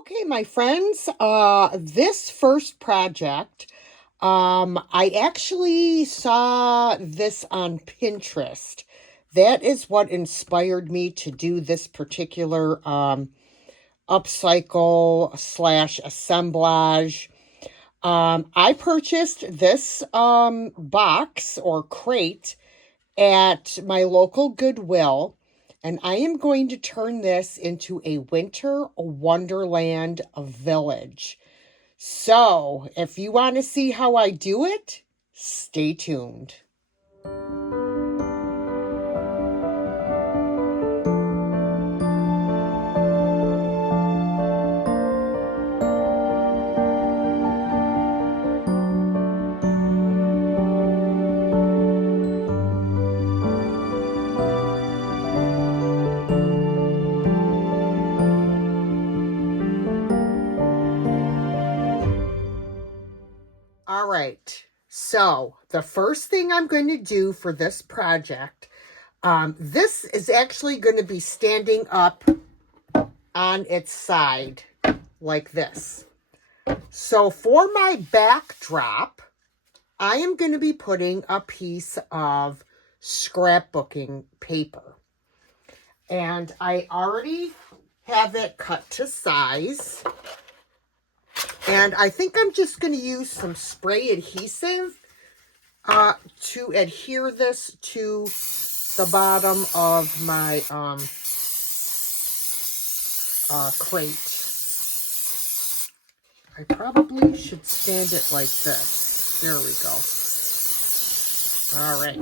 Okay, my friends, this first project, I actually saw this on Pinterest. That is what inspired me to do this particular upcycle slash assemblage. I purchased this box or crate at my local Goodwill, and I am going to turn this into a winter wonderland village. So, if you want to see how I do it, stay tuned. All right. So, the first thing I'm going to do for this project, this is actually going to be standing up on its side like this. So, for my backdrop, I am going to be putting a piece of scrapbooking paper. And I already have it cut to size. And I think I'm just going to use some spray adhesive to adhere this to the bottom of my crate. I probably should stand it like this. There we go. All right.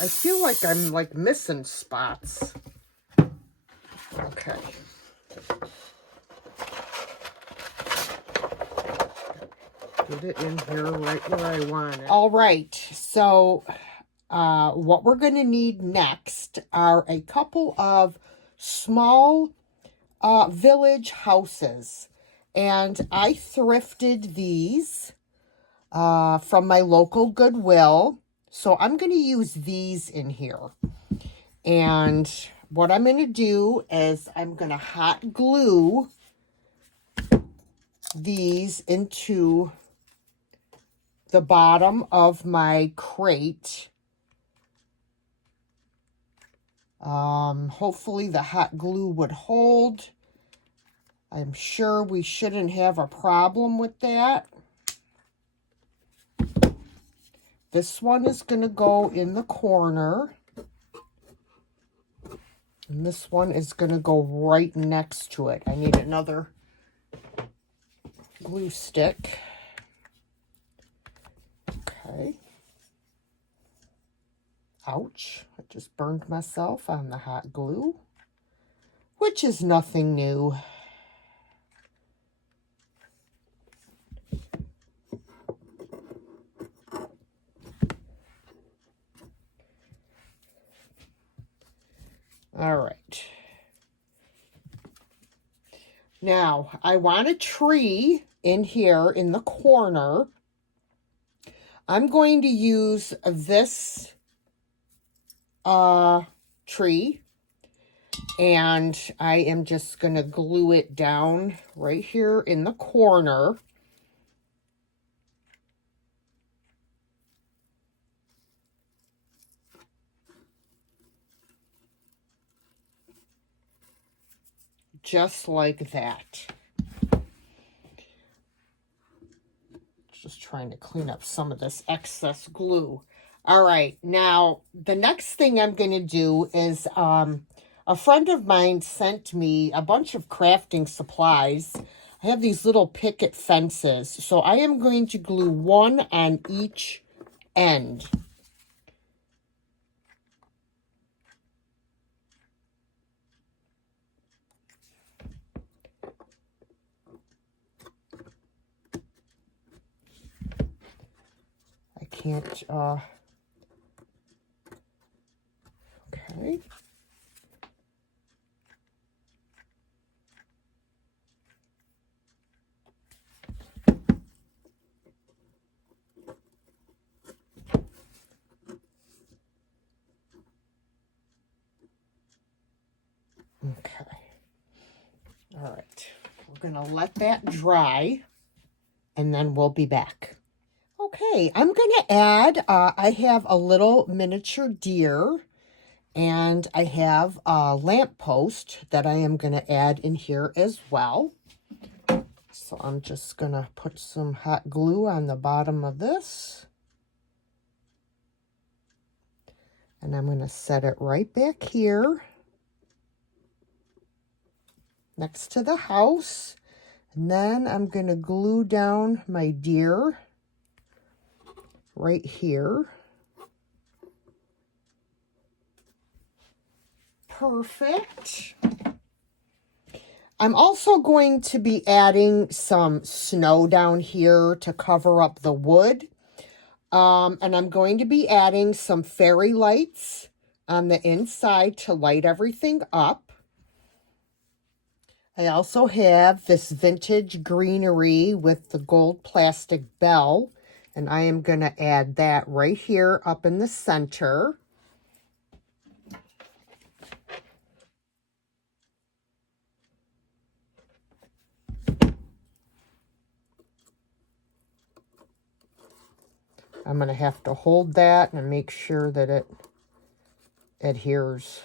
I feel like I'm like missing spots. Okay. Get it in here right where I want it. All right. So what we're going to need next are a couple of small village houses. And I thrifted these from my local Goodwill. So I'm going to use these in here. And what I'm going to do is I'm going to hot glue these into the bottom of my crate. Hopefully the hot glue would hold. I'm sure we shouldn't have a problem with that. This one is going to go in the corner. And this one is going to go right next to it. I need another glue stick. Okay. Ouch. I just burned myself on the hot glue, which is nothing new. All right. Now, I want a tree in here in the corner. I'm going to use this tree, and I am just going to glue it down right here in the corner. Just like that. Just trying to clean up some of this excess glue. All right, now the next thing I'm going to do is a friend of mine sent me a bunch of crafting supplies. I have these little picket fences, so I am going to glue one on each end. I can't, okay. Okay. All right, we're going to let that dry, and then we'll be back. Okay, I'm going to add, I have a little miniature deer, and I have a lamppost that I am going to add in here as well. So I'm just going to put some hot glue on the bottom of this. And I'm going to set it right back here next to the house. And then I'm going to glue down my deer right here. Perfect. I'm also going to be adding some snow down here to cover up the wood. And I'm going to be adding some fairy lights on the inside to light everything up. I also have this vintage greenery with the gold plastic bell, and I am going to add that right here up in the center. I'm going to have to hold that and make sure that it adheres.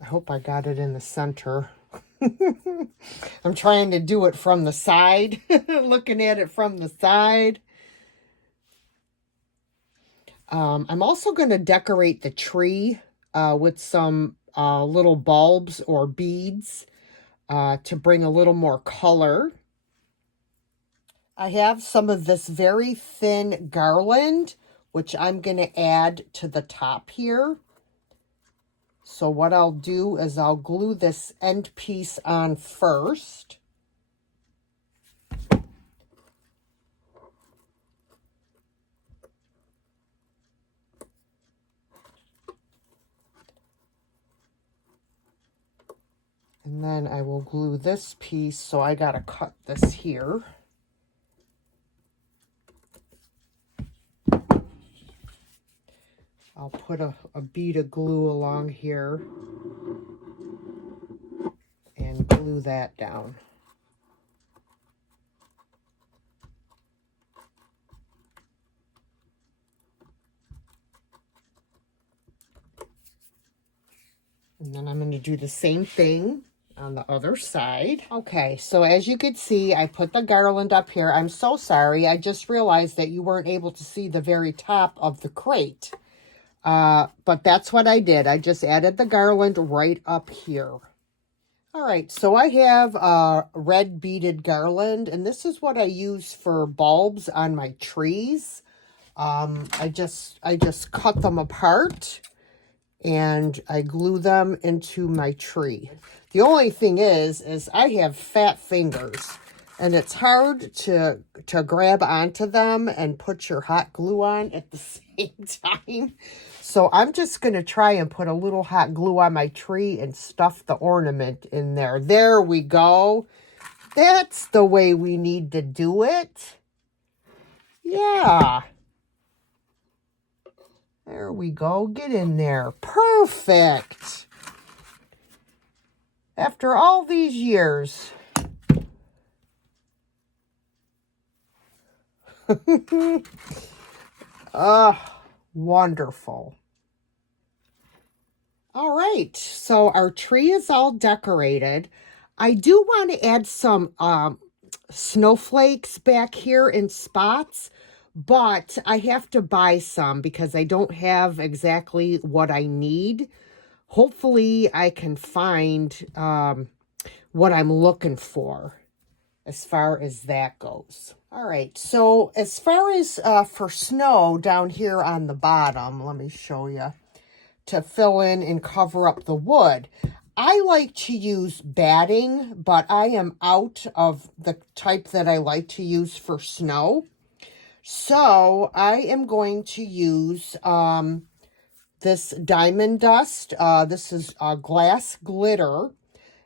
I hope I got it in the center. I'm trying to do it from the side, looking at it from the side. I'm also going to decorate the tree with some little bulbs or beads to bring a little more color. I have some of this very thin garland, which I'm going to add to the top here. So what I'll do is I'll glue this end piece on first. And then I will glue this piece, so I got to cut this here. I'll put a bead of glue along here and glue that down. And then I'm going to do the same thing on the other side. Okay, so as you can see, I put the garland up here. I'm so sorry. I just realized that you weren't able to see the very top of the crate. But that's what I did. I just added the garland right up here. All right, so I have a red beaded garland, and this is what I use for bulbs on my trees. I just cut them apart and I glue them into my tree. The only thing is I have fat fingers, and it's hard to grab onto them and put your hot glue on at the same time. So I'm just going to try and put a little hot glue on my tree and stuff the ornament in there. There we go. That's the way we need to do it. Yeah. There we go. Get in there. Perfect. After all these years. Wonderful. All right, so our tree is all decorated. I do want to add some snowflakes back here in spots, but I have to buy some because I don't have exactly what I need. Hopefully I can find what I'm looking for as far as that goes. All right, so as far as for snow down here on the bottom, let me show you, to fill in and cover up the wood. I like to use batting, but I am out of the type that I like to use for snow. So I am going to use this diamond dust. This is glass glitter.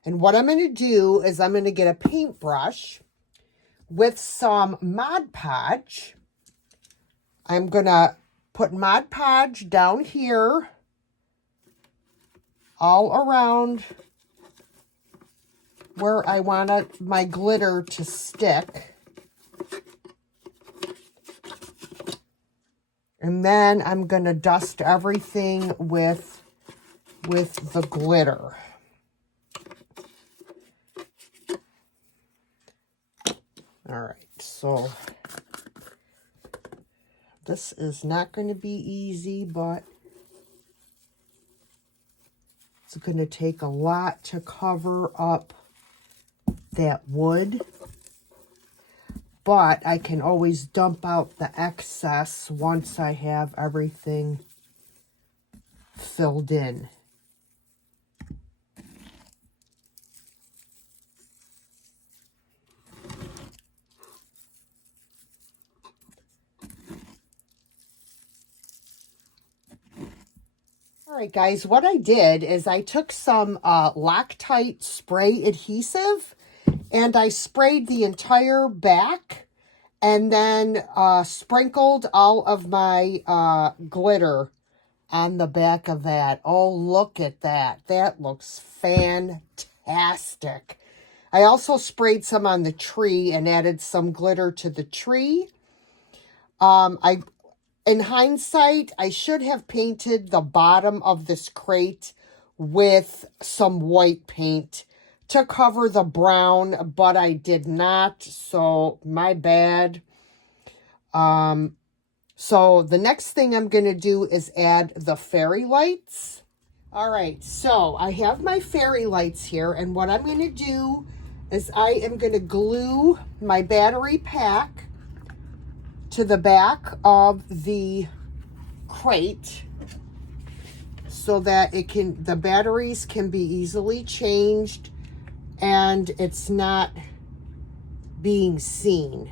And what I'm going to do is I'm going to get a paintbrush with some Mod Podge. I'm going to put Mod Podge down here all around where I want my glitter to stick. And then I'm going to dust everything with the glitter. All right, so this is not going to be easy, but it's going to take a lot to cover up that wood. But I can always dump out the excess once I have everything filled in. All right, guys, what I did is I took some Loctite spray adhesive and I sprayed the entire back and then sprinkled all of my glitter on the back of that. Oh, look at that. That looks fantastic. I also sprayed some on the tree and added some glitter to the tree. In hindsight, I should have painted the bottom of this crate with some white paint to cover the brown, but I did not, so my bad. So the next thing I'm going to do is add the fairy lights. All right, so I have my fairy lights here, and what I'm going to do is I am going to glue my battery pack to the back of the crate so that the batteries can be easily changed and it's not being seen.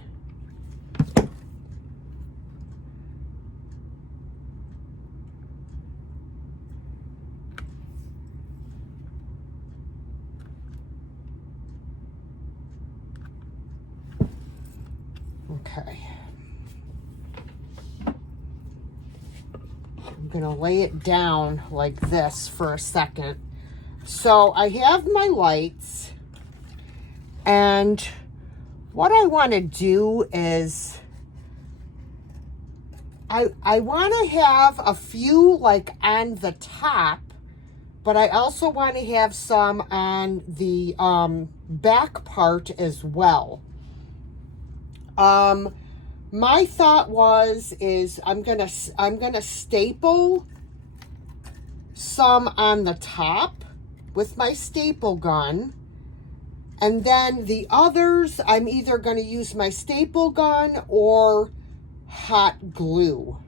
Okay. I'm going to lay it down like this for a second. So I have my lights, and what I want to do is I want to have a few like on the top, but I also want to have some on the back part as well. My thought is I'm gonna staple some on the top with my staple gun, and then the others I'm either gonna use my staple gun or hot glue.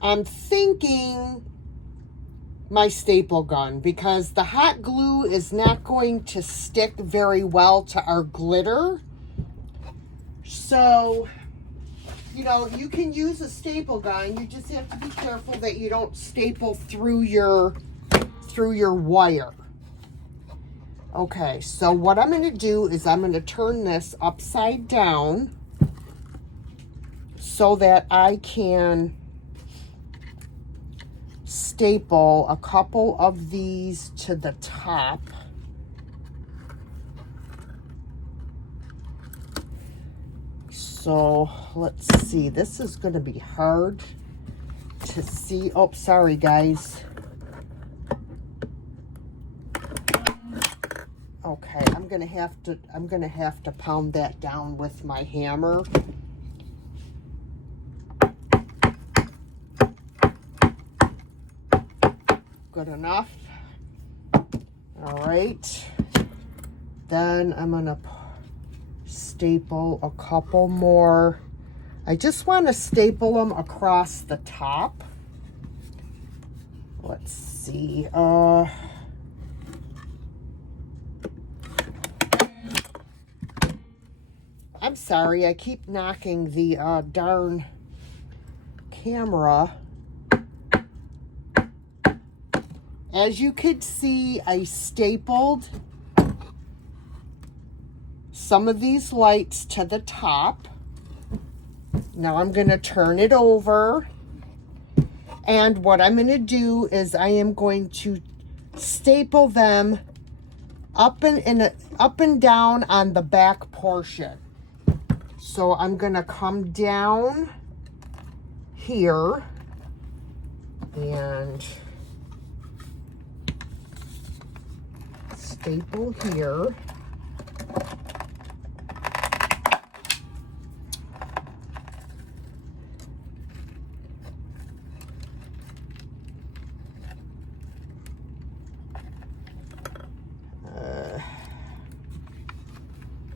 I'm thinking my staple gun because the hot glue is not going to stick very well to our glitter. So, you know, you can use a staple gun. You just have to be careful that you don't staple through your wire. Okay, so what I'm going to do is I'm going to turn this upside down so that I can staple a couple of these to the top. So let's see, this is going to be hard to see. Oh, sorry guys. Okay, I'm going to have to pound that down with my hammer. Good enough. All right. Then I'm going to staple a couple more. I just want to staple them across the top. Let's see. I'm sorry, I keep knocking the darn camera. As you could see, I stapled some of these lights to the top. Now I'm going to turn it over. And what I'm going to do is I am going to staple them up and down on the back portion. So I'm going to come down here and staple here.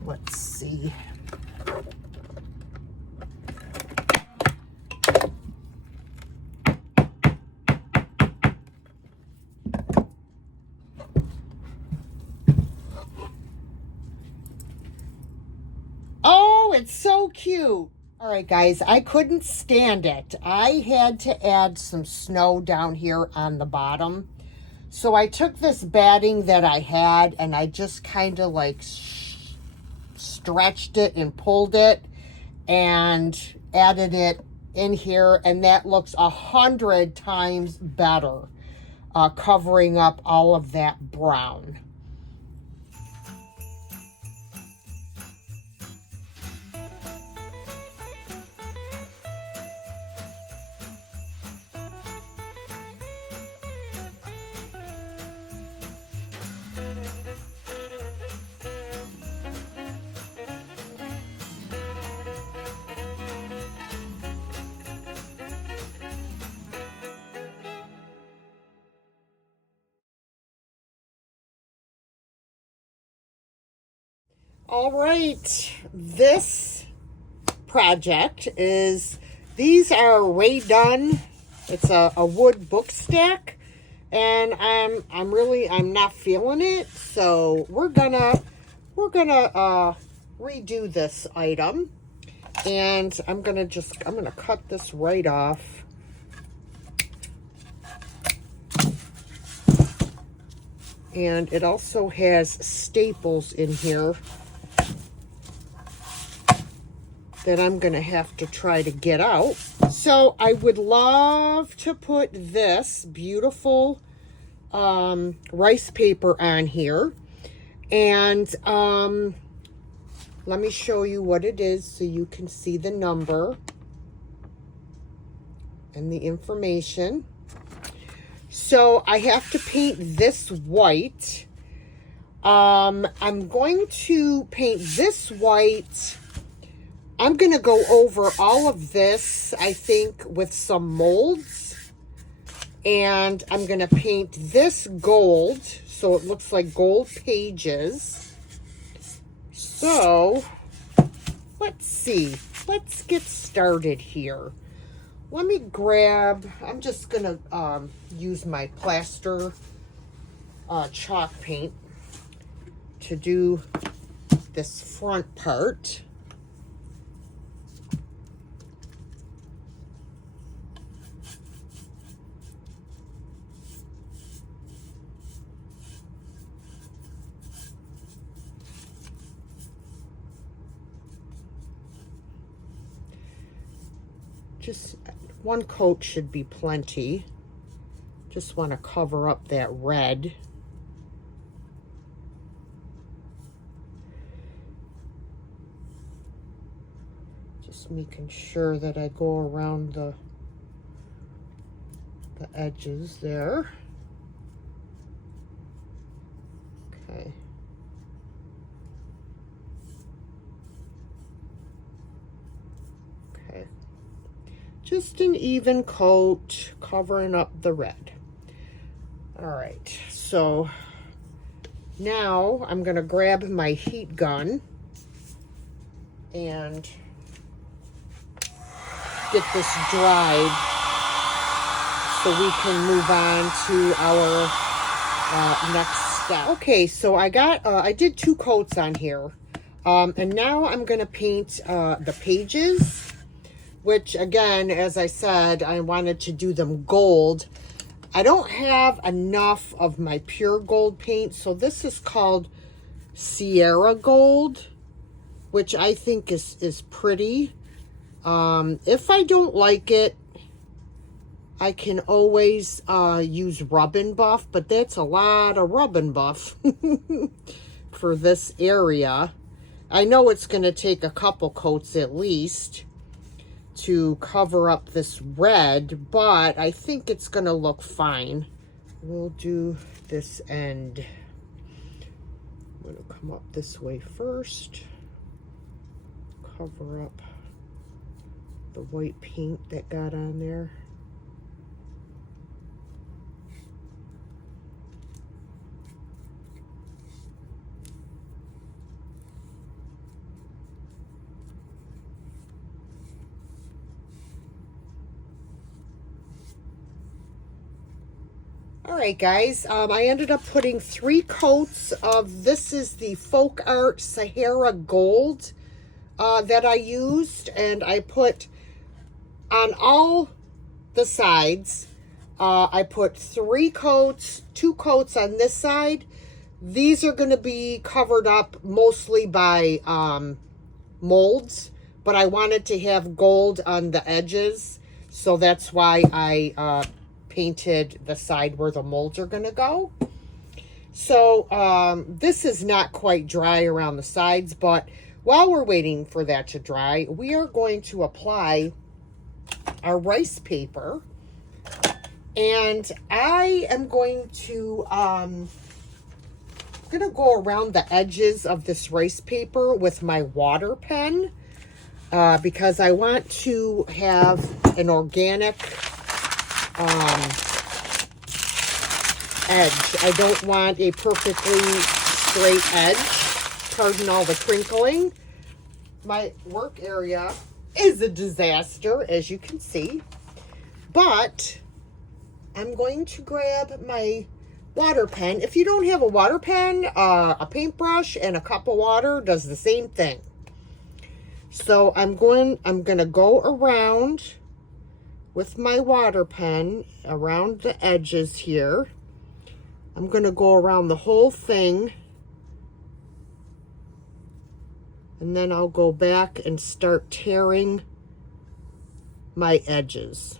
Let's see. Oh, it's so cute. All right, guys, I couldn't stand it. I had to add some snow down here on the bottom. So I took this batting that I had and I just kind of like stretched it and pulled it and added it in here, and that looks 100 times better, covering up all of that brown. All right, this project is, these are way done. It's a wood book stack, and I'm not feeling it. So we're gonna redo this item, and I'm gonna cut this right off. And it also has staples in here that I'm going to have to try to get out. So I would love to put this beautiful rice paper on here. And let me show you what it is so you can see the number and the information. So I have to paint this white. I'm going to paint this white. I'm going to go over all of this, I think, with some molds. And I'm going to paint this gold, so it looks like gold pages. So, let's see. Let's get started here. Let me grab, I'm just going to use my plaster chalk paint to do this front part. Just one coat should be plenty. Just want to cover up that red. Just making sure that I go around the edges there. Okay. Okay. Just an even coat covering up the red. All right, so now I'm gonna grab my heat gun and get this dried so we can move on to our next step. Okay, so I did 2 coats on here, and now I'm gonna paint the pages, which again, as I said, I wanted to do them gold. I don't have enough of my pure gold paint, so this is called Sierra Gold. which I think is pretty. If I don't like it, I can always use Rub and Buff, but that's a lot of Rub and Buff for this area. I know it's going to take a couple coats at least to cover up this red, but I think it's going to look fine. We'll do this end. I'm going to come up this way first. Cover up the white paint that got on there. All right, guys, I ended up putting 3 coats of, this is the Folk Art Sahara Gold that I used, and I put on all the sides, I put 3 coats, 2 coats on this side. These are going to be covered up mostly by molds, but I wanted to have gold on the edges, so that's why I painted the side where the molds are going to go. So this is not quite dry around the sides, but while we're waiting for that to dry, we are going to apply our rice paper, and I am going to go around the edges of this rice paper with my water pen because I want to have an organic edge. I don't want a perfectly straight edge. Pardon all the crinkling. My work area is a disaster, as you can see, but I'm going to grab my water pen. If you don't have a water pen, a paintbrush and a cup of water does the same thing. So I'm going to go around with my water pen around the edges here. I'm going to go around the whole thing, and then I'll go back and start tearing my edges.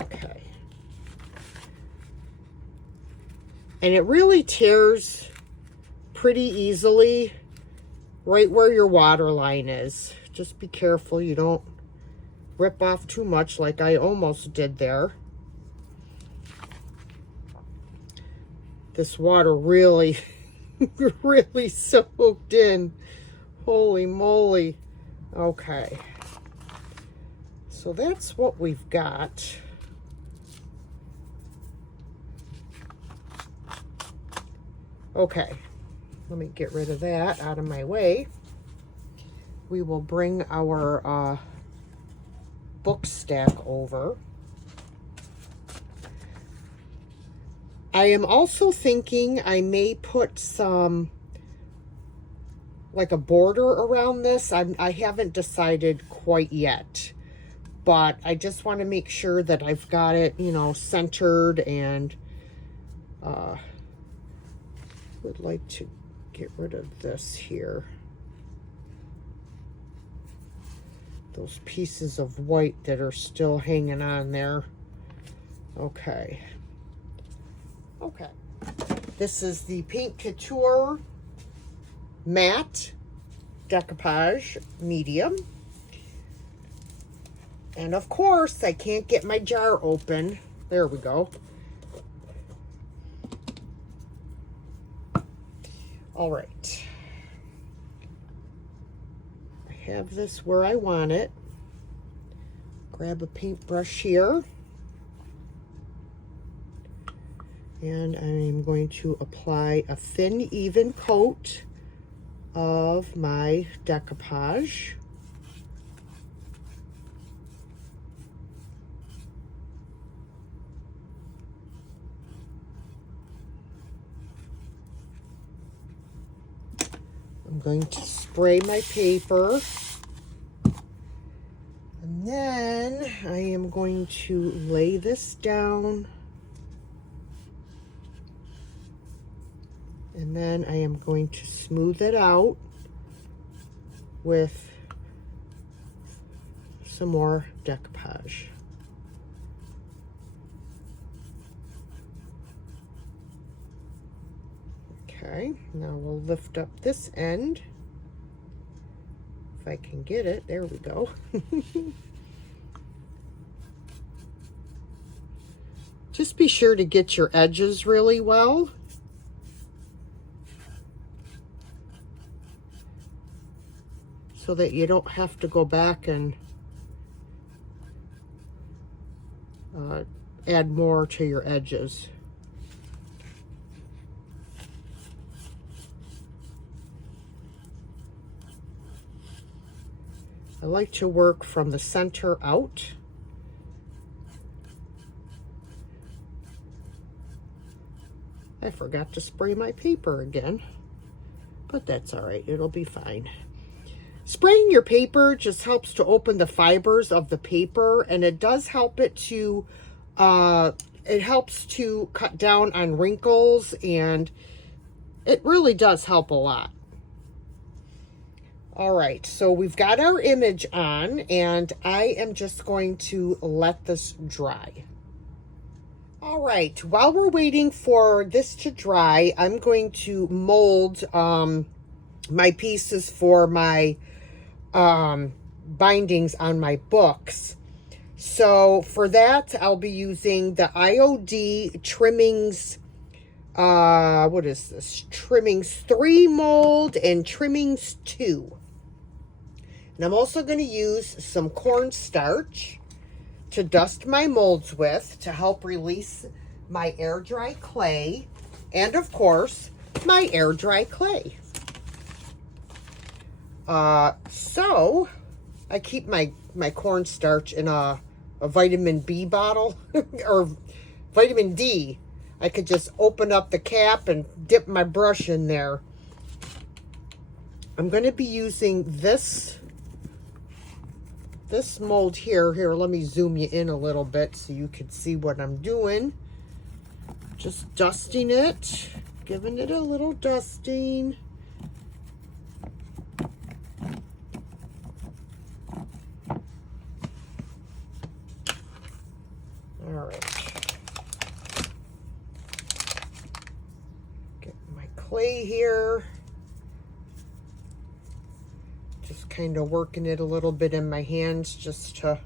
Okay. And it really tears pretty easily right where your water line is. Just be careful you don't rip off too much like I almost did there. This water really, really soaked in. Holy moly. Okay. So that's what we've got. Okay, let me get rid of that out of my way. We will bring our book stack over. I am also thinking I may put some, like a border around this. I haven't decided quite yet, but I just want to make sure that I've got it, you know, centered, and would like to get rid of this here. Those pieces of white that are still hanging on there. Okay. Okay. This is the Paint Couture Matte Decoupage Medium. And of course, I can't get my jar open. There we go. All right. I have this where I want it. Grab a paintbrush here. And I'm going to apply a thin, even coat of my decoupage. I'm going to spray my paper. And then I am going to lay this down. And then I am going to smooth it out with some more decoupage. Okay, now we'll lift up this end. If I can get it, there we go. Just be sure to get your edges really well. So that you don't have to go back and add more to your edges. I like to work from the center out. I forgot to spray my paper again, but that's all right, it'll be fine. Spraying your paper just helps to open the fibers of the paper, and it does help it to, it helps to cut down on wrinkles, and it really does help a lot. All right, so we've got our image on, and I am just going to let this dry. All right, while we're waiting for this to dry, I'm going to mold my pieces for my bindings on my books. So for that, I'll be using the IOD Trimmings, what is this? Trimmings 3 mold and Trimmings 2. And I'm also going to use some cornstarch to dust my molds with to help release my air dry clay, and of course, my air dry clay. So I keep my cornstarch in a vitamin B bottle or vitamin D. I could just open up the cap and dip my brush in there. I'm going to be using this mold here. Here, let me zoom you in a little bit so you can see what I'm doing. Just dusting it, giving it a little dusting. All right. Get my clay here. Just kind of working it a little bit in my hands just to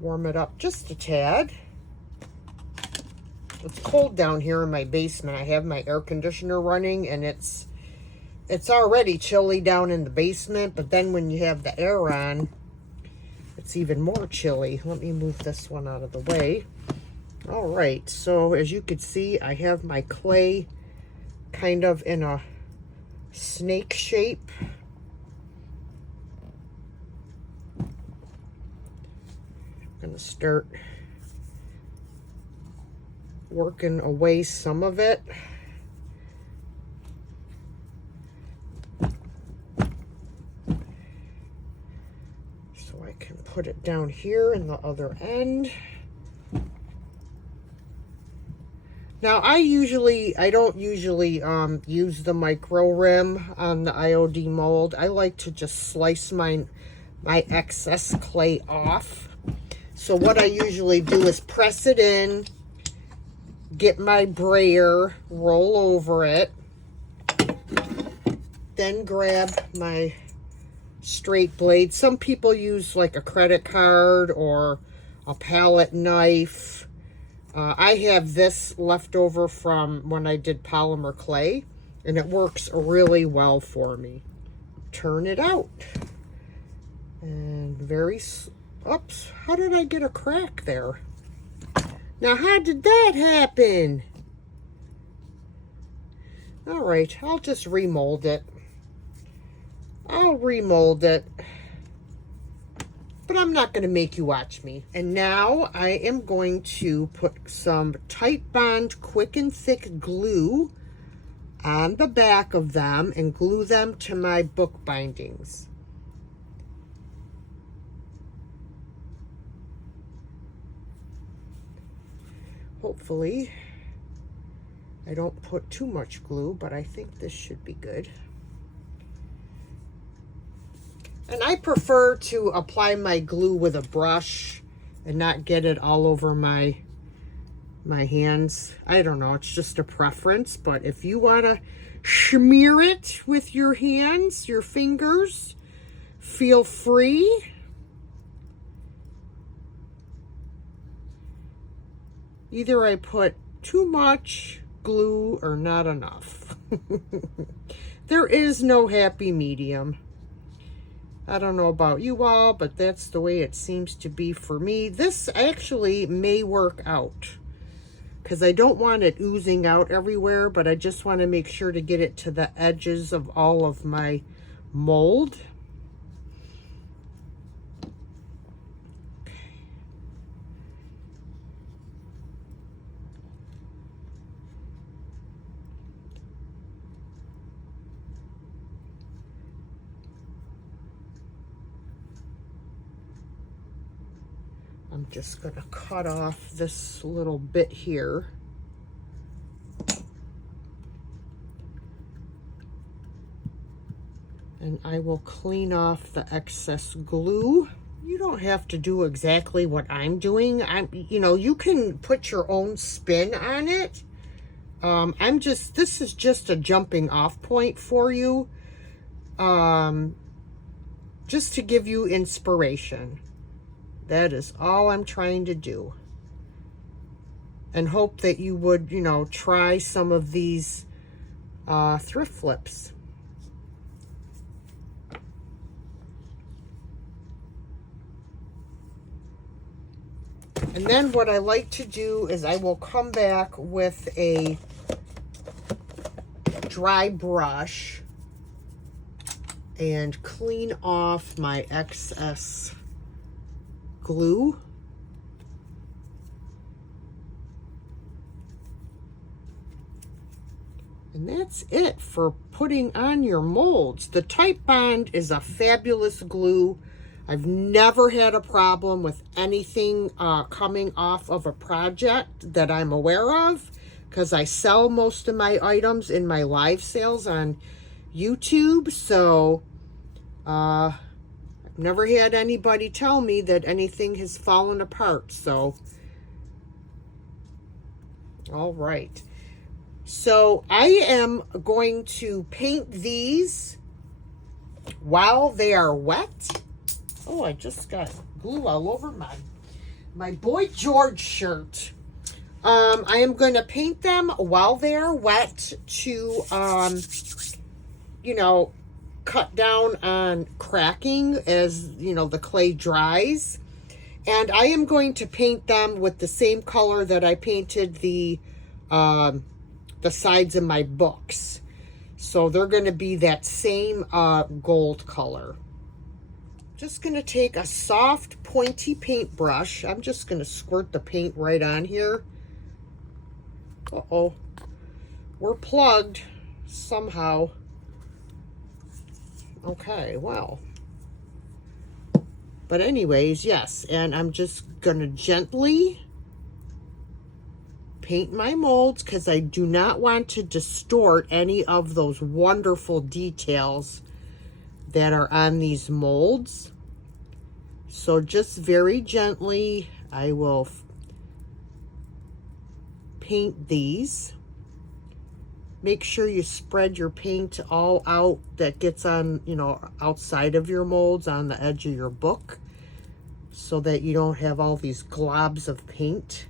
warm it up just a tad. It's cold down here in my basement. I have my air conditioner running, and it's already chilly down in the basement, but then when you have the air on, it's even more chilly. Let me move this one out of the way. All right, so as you can see, I have my clay kind of in a snake shape. I'm gonna start working away some of it. So I can put it down here in the other end. Now I don't usually use the micro rim on the IOD mold. I like to just slice my excess clay off. So what I usually do is press it in, get my brayer, roll over it, then grab my straight blade. Some people use like a credit card or a palette knife. I have this left over from when I did polymer clay, and it works really well for me. Turn it out. And oops, how did I get a crack there? Now, how did that happen? All right, I'll just remold it. I'll remold it. But I'm not going to make you watch me. And now I am going to put some Titebond Quick and Thick glue on the back of them and glue them to my book bindings. Hopefully I don't put too much glue, but I think this should be good. And I prefer to apply my glue with a brush and not get it all over my hands. I don't know, it's just a preference, but if you want to smear it with your hands, your fingers, feel free. Either I put too much glue or not enough. There is no happy medium. I don't know about you all, but that's the way it seems to be for me. This actually may work out because I don't want it oozing out everywhere, but I just want to make sure to get it to the edges of all of my mold. I'm just going to cut off this little bit here. And I will clean off the excess glue. You don't have to do exactly what I'm doing. You know, you can put your own spin on it. This is just a jumping off point for you. Just to give you inspiration. That is all I'm trying to do. And hope that you would, you know, try some of these thrift flips. And then what I like to do is I will come back with a dry brush and clean off my excess glue. And that's it for putting on your molds. The Type Bond is a fabulous glue. I've never had a problem with anything coming off of a project that I'm aware of, because I sell most of my items in my live sales on YouTube. So I've never had anybody tell me that anything has fallen apart. So all right. So I am going to paint these while they are wet. Oh, I just got glue all over my Boy George shirt. I am going to paint them while they are wet to, you know, cut down on cracking as, you know, the clay dries. And I am going to paint them with the same color that I painted the sides of my books. So they're going to be that same gold color. Just going to take a soft pointy paintbrush. I'm just going to squirt the paint right on here. Uh-oh. We're plugged somehow. Okay, well. But anyways, yes. And I'm just going to gently paint my molds because I do not want to distort any of those wonderful details that are on these molds. So just very gently, I will paint these. Make sure you spread your paint all out that gets on, you know, outside of your molds on the edge of your book, so that you don't have all these globs of paint.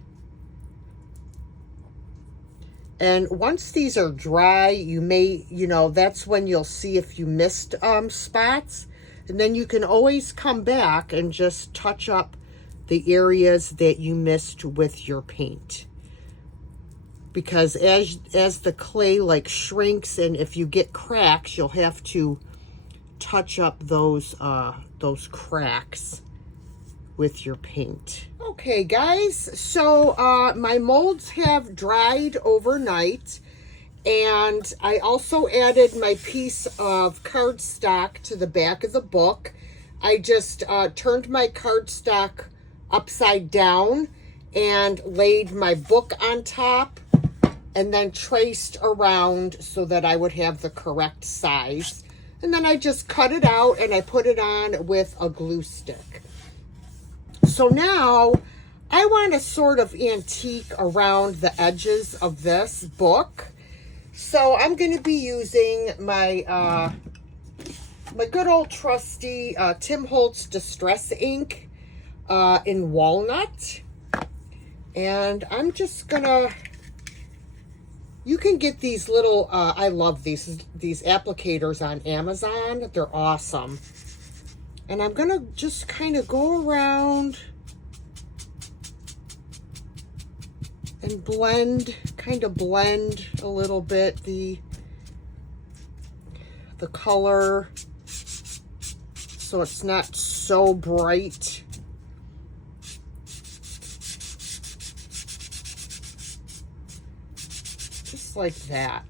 And once these are dry, you may, you know, that's when you'll see if you missed spots. And then you can always come back and just touch up the areas that you missed with your paint. Because as the clay like shrinks, and if you get cracks, you'll have to touch up those cracks with your paint. Okay, guys, so my molds have dried overnight, and I also added my piece of cardstock to the back of the book. I just turned my cardstock upside down, and laid my book on top and then traced around so that I would have the correct size. And then I just cut it out and I put it on with a glue stick. So now I want to sort of antique around the edges of this book. So I'm going to be using my my good old trusty Tim Holtz Distress ink in walnut. And I'm just gonna, you can get these little, I love these applicators on Amazon. They're awesome. And I'm gonna just kind of go around and blend, kind of blend a little bit the color so it's not so bright. Just like that.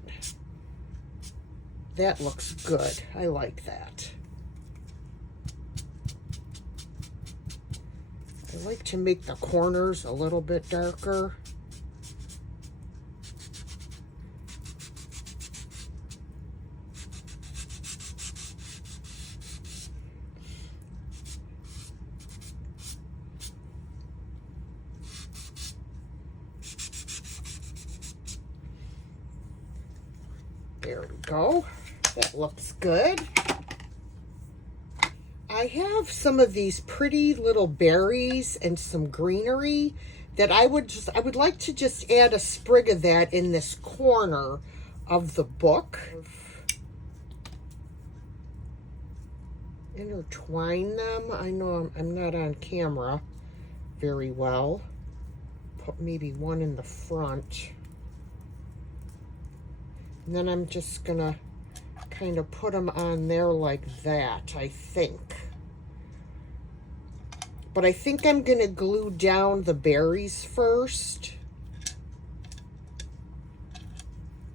That looks good. I like that. I like to make the corners a little bit darker. There we go. That looks good. I have some of these pretty little berries and some greenery that I would like to just add a sprig of that in this corner of the book. Intertwine them. I know I'm not on camera very well. Put maybe one in the front. And then I'm just gonna kind of put them on there like that, I think. But I think I'm gonna glue down the berries first.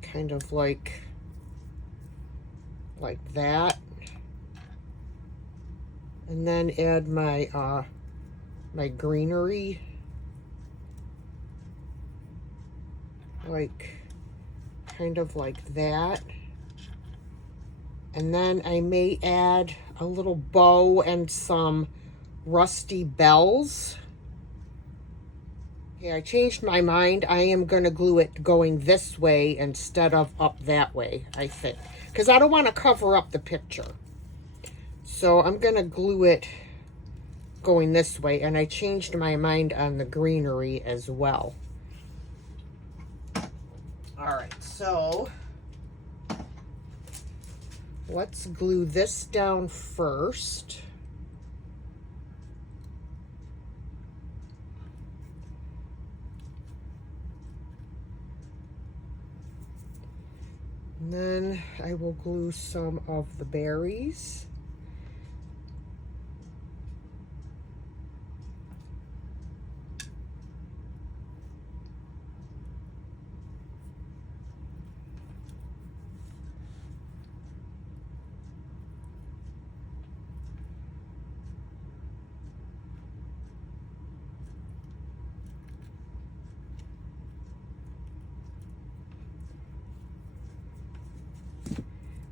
Kind of like that. And then add my my greenery. Kind of like that. And then I may add a little bow and some rusty bells. Okay, I changed my mind. I am going to glue it going this way instead of up that way, I think. Because I don't want to cover up the picture. So I'm going to glue it going this way. And I changed my mind on the greenery as well. All right, so let's glue this down first. And then I will glue some of the berries.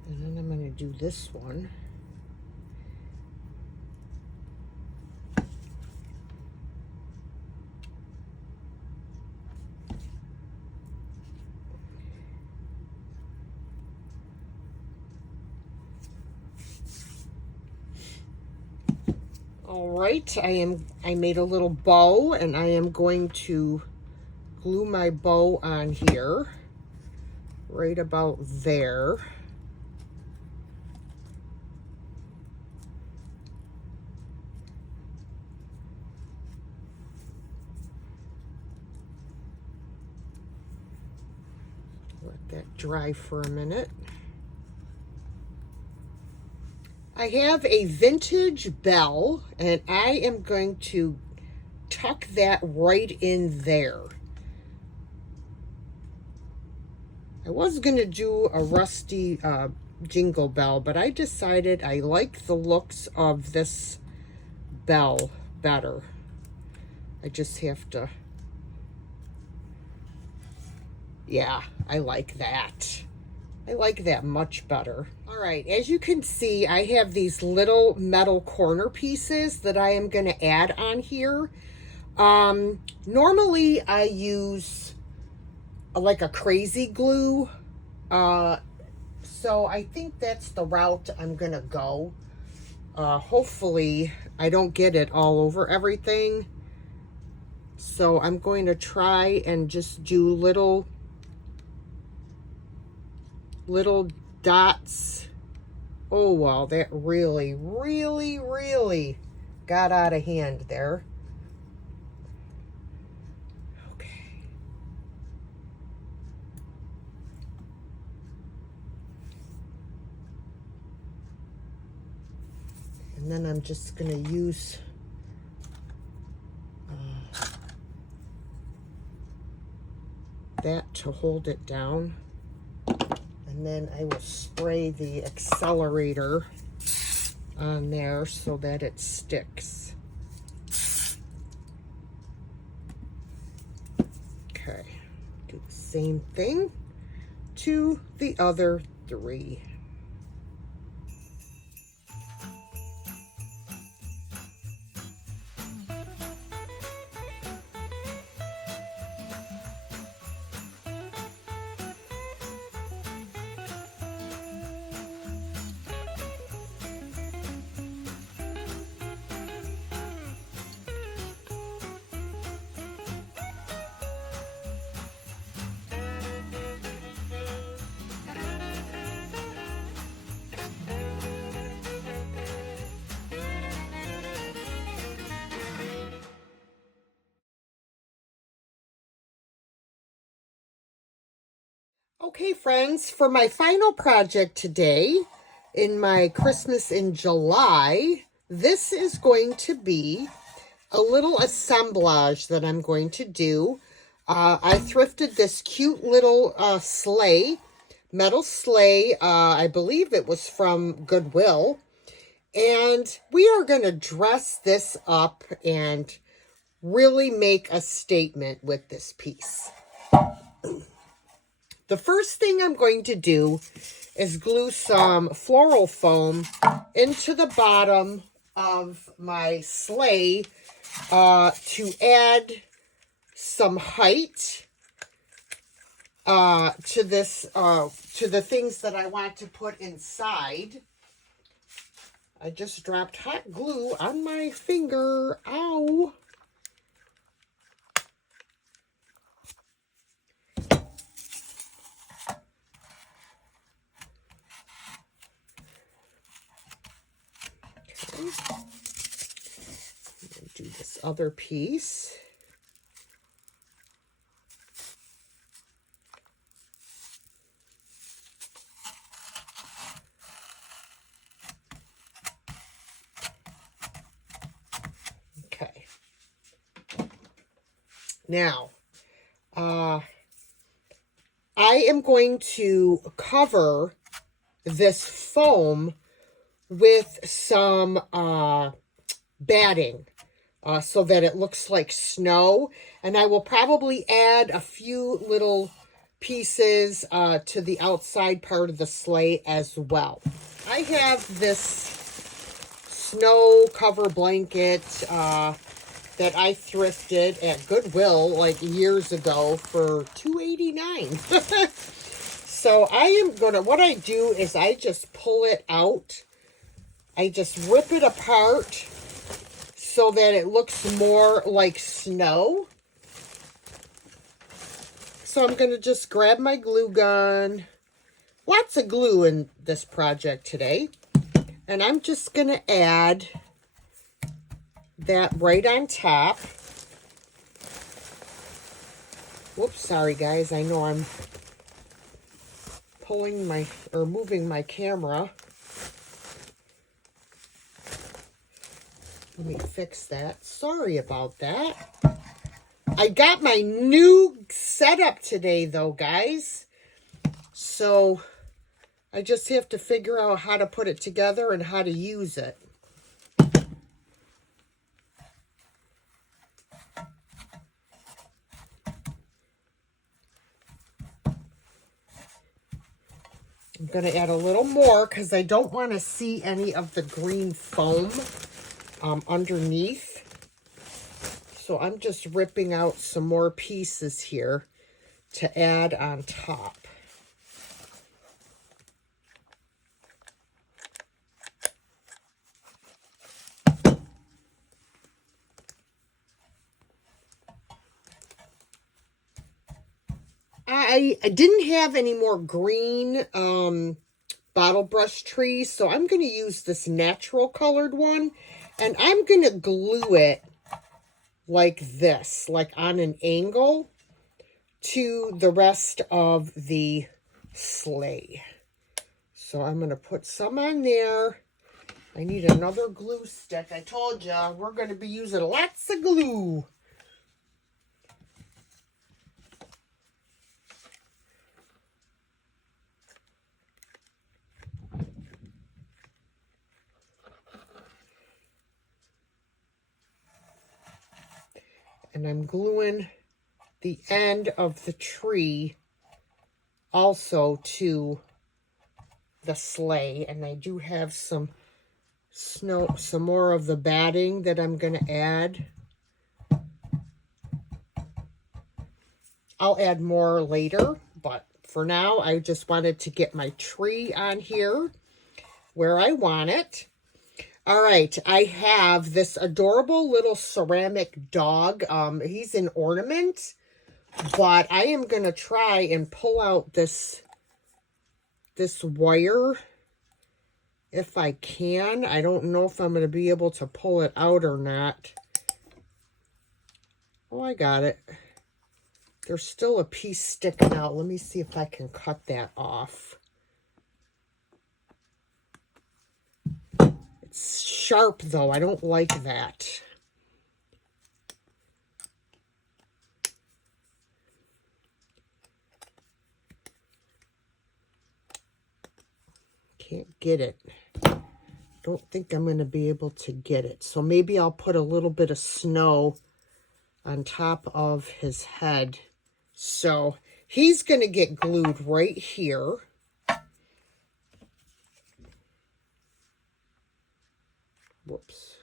And then I'm going to do this one. All right, I made a little bow and I am going to glue my bow on here right about there. Let that dry for a minute. I have a vintage bell and I am going to tuck that right in there. I was going to do a rusty jingle bell, but I decided I like the looks of this bell better. I just have to Yeah, I like that. I like that much better. All right, as you can see, I have these little metal corner pieces that I am going to add on here. Normally I use like a crazy glue. So I think that's the route I'm going to go. Hopefully I don't get it all over everything. So I'm going to try and just do little dots. Oh, wow, that really, really, really got out of hand there. Okay. And then I'm just going to use that to hold it down. And then I will spray the accelerator on there so that it sticks. Okay, do the same thing to the other three. Okay, friends, for my final project today, in my Christmas in July, this is going to be a little assemblage that I'm going to do. I thrifted this cute little sleigh, metal sleigh. I believe it was from Goodwill. And we are going to dress this up and really make a statement with this piece. The first thing I'm going to do is glue some floral foam into the bottom of my sleigh to add some height to this, to the things that I want to put inside. I just dropped hot glue on my finger. Ow! Do this other piece. Okay. Now, I am going to cover this foam with some batting. So that it looks like snow. And I will probably add a few little pieces to the outside part of the sleigh as well. I have this snow cover blanket that I thrifted at Goodwill like years ago for $2.89. So I am gonna, what I do is I just pull it out. I just rip it apart so that it looks more like snow. So I'm going to just grab my glue gun. Lots of glue in this project today. And I'm just going to add that right on top. Whoops, sorry guys. I know I'm moving my camera. Let me fix that. Sorry about that. I got my new setup today, though, guys. So I just have to figure out how to put it together and how to use it. I'm going to add a little more because I don't want to see any of the green foam underneath. So I'm just ripping out some more pieces here to add on top. I didn't have any more green bottle brush trees, so I'm going to use this natural colored one, and I'm going to glue it like this, like on an angle to the rest of the sleigh. So I'm going to put some on there. I need another glue stick. I told you we're going to be using lots of glue. And I'm gluing the end of the tree also to the sleigh. And I do have some more of the batting that I'm going to add. I'll add more later, but for now, I just wanted to get my tree on here where I want it. All right, I have this adorable little ceramic dog. He's an ornament, but I am going to try and pull out this wire if I can. I don't know if I'm going to be able to pull it out or not. Oh, I got it. There's still a piece sticking out. Let me see if I can cut that off. It's sharp, though. I don't like that. Can't get it. Don't think I'm going to be able to get it. So maybe I'll put a little bit of snow on top of his head. So he's going to get glued right here. Whoops.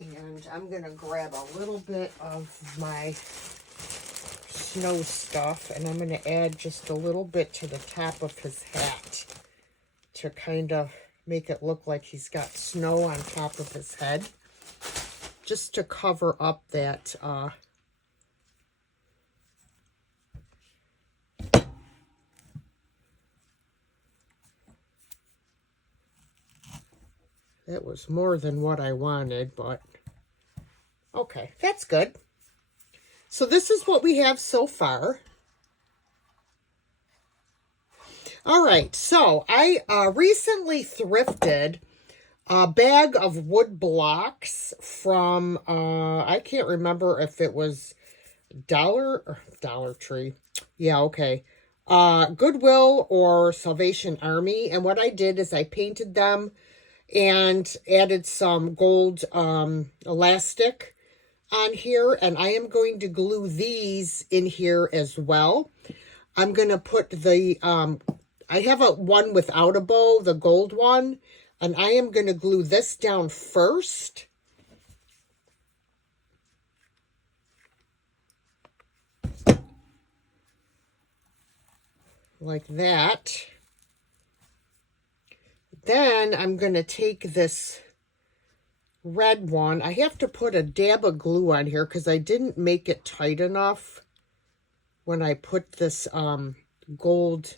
And I'm going to grab a little bit of my snow stuff, and I'm going to add just a little bit to the top of his hat to kind of make it look like he's got snow on top of his head, just to cover up that that was more than what I wanted, but okay, that's good. So this is what we have so far. All right, so I recently thrifted a bag of wood blocks from, I can't remember if it was Dollar Tree. Yeah, okay. Goodwill or Salvation Army. And what I did is I painted them and added some gold elastic on here. And I am going to glue these in here as well. I'm going to put the, I have one without a bow, the gold one. And I am going to glue this down first. Like that. Then I'm going to take this red one. I have to put a dab of glue on here because I didn't make it tight enough when I put this gold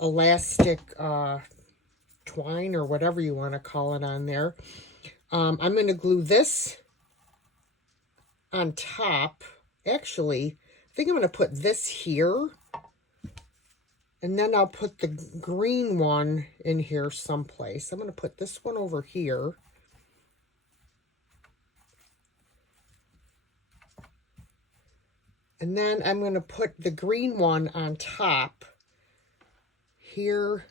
elastic twine or whatever you want to call it on there. I'm going to glue this on top. Actually, I think I'm going to put this here. And then I'll put the green one in here someplace. I'm going to put this one over here. And then I'm going to put the green one on top here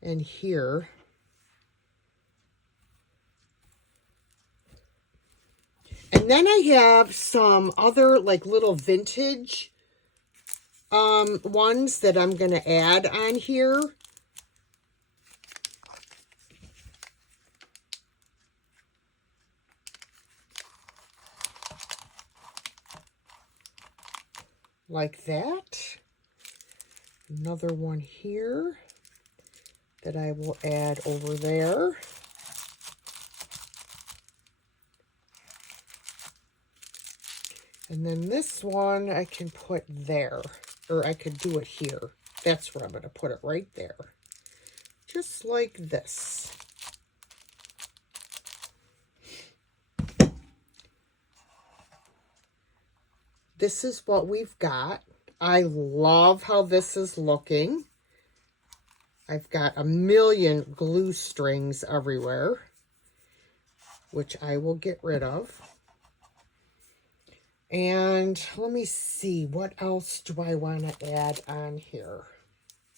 and here. And then I have some other like little vintage ones that I'm going to add on here. Like that. Another one here that I will add over there. And then this one I can put there, or I could do it here. That's where I'm going to put it, right there. Just like this. This is what we've got. I love how this is looking. I've got a million glue strings everywhere, which I will get rid of. And let me see, what else do I want to add on here?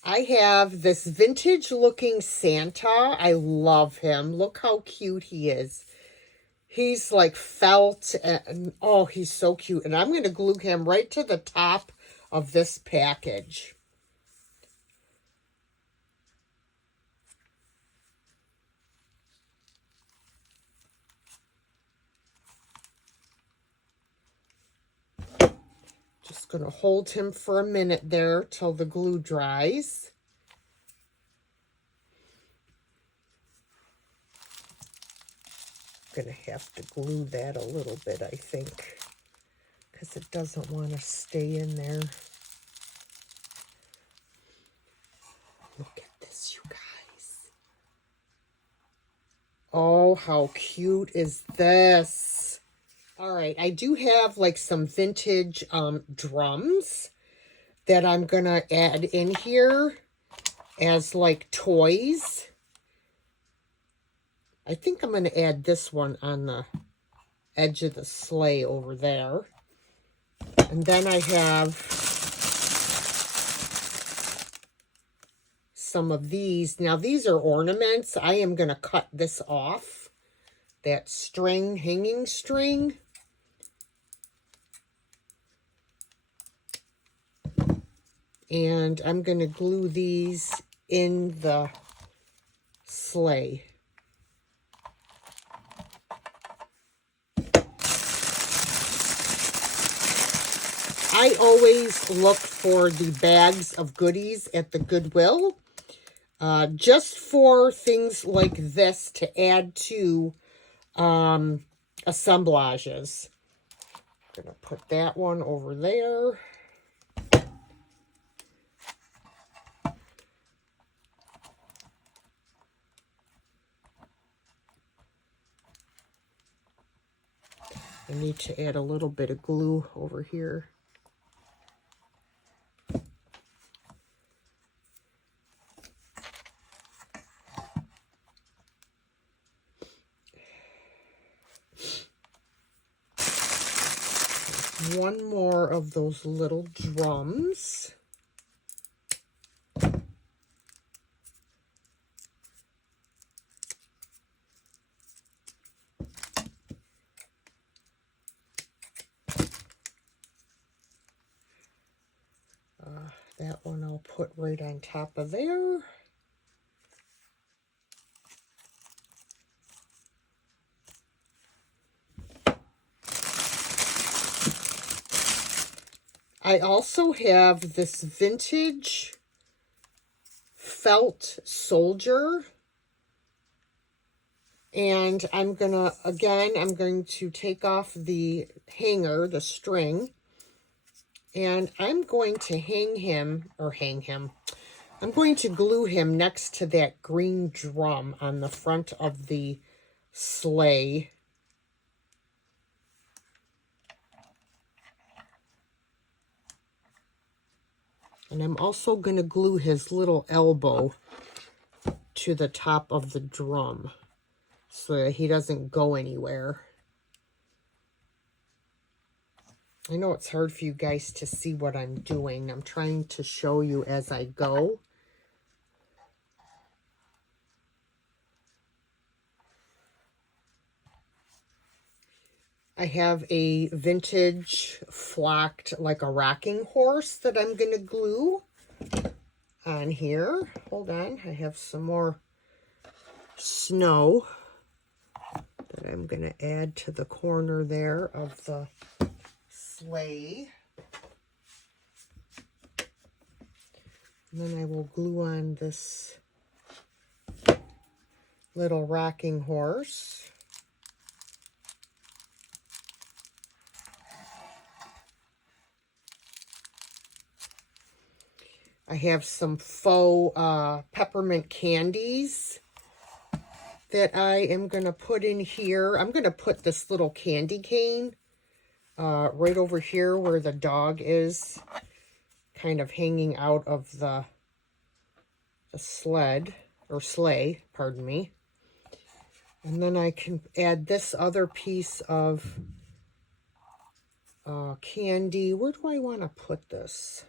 I have this vintage looking Santa. I love him. Look how cute he is. He's like felt and oh, he's so cute. And I'm going to glue him right to the top of this package. Just going to hold him for a minute there till the glue dries. I'm going to have to glue that a little bit, I think, because it doesn't want to stay in there. Look at this, you guys. Oh, how cute is this? All right, I do have like some vintage drums that I'm going to add in here as like toys. I think I'm going to add this one on the edge of the sleigh over there. And then I have some of these. Now these are ornaments. I am going to cut this off. That string, hanging string. And I'm going to glue these in the sleigh. I always look for the bags of goodies at the Goodwill, just for things like this to add to assemblages. I'm going to put that one over there. I need to add a little bit of glue over here. One more of those little drums. That one I'll put right on top of there. I also have this vintage felt soldier. And I'm going to take off the hanger, the string. And I'm going to I'm going to glue him next to that green drum on the front of the sleigh. And I'm also going to glue his little elbow to the top of the drum so that he doesn't go anywhere. I know it's hard for you guys to see what I'm doing. I'm trying to show you as I go. I have a vintage flocked, like a rocking horse that I'm going to glue on here. Hold on, I have some more snow that I'm going to add to the corner there of the sleigh. And then I will glue on this little rocking horse. I have some faux peppermint candies that I am going to put in here. I'm going to put this little candy cane right over here where the dog is, kind of hanging out of the sled, or sleigh, pardon me. And then I can add this other piece of candy. Where do I want to put this?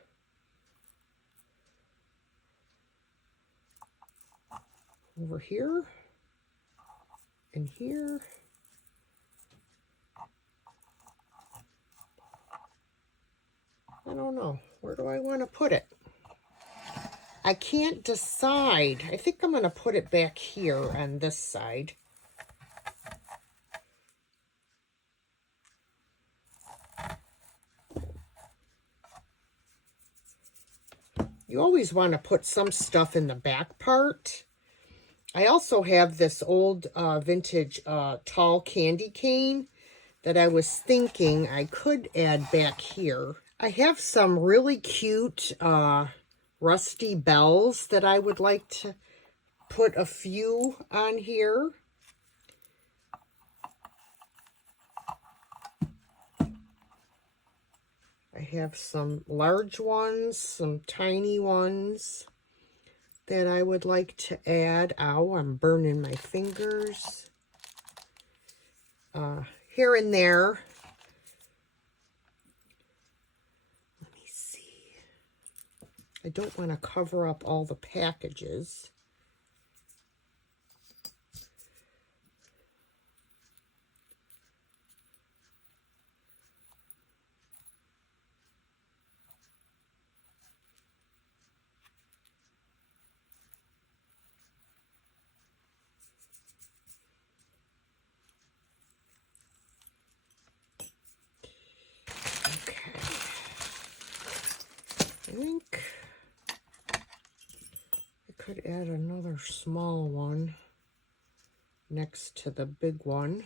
Over here and here. I don't know. Where do I want to put it? I can't decide. I think I'm going to put it back here on this side. You always want to put some stuff in the back part. I also have this old vintage tall candy cane that I was thinking I could add back here. I have some really cute rusty bells that I would like to put a few on here. I have some large ones, some tiny ones that I would like to add. Ow, I'm burning my fingers. Here and there. Let me see. I don't want to cover up all the packages. I think I could add another small one next to the big one.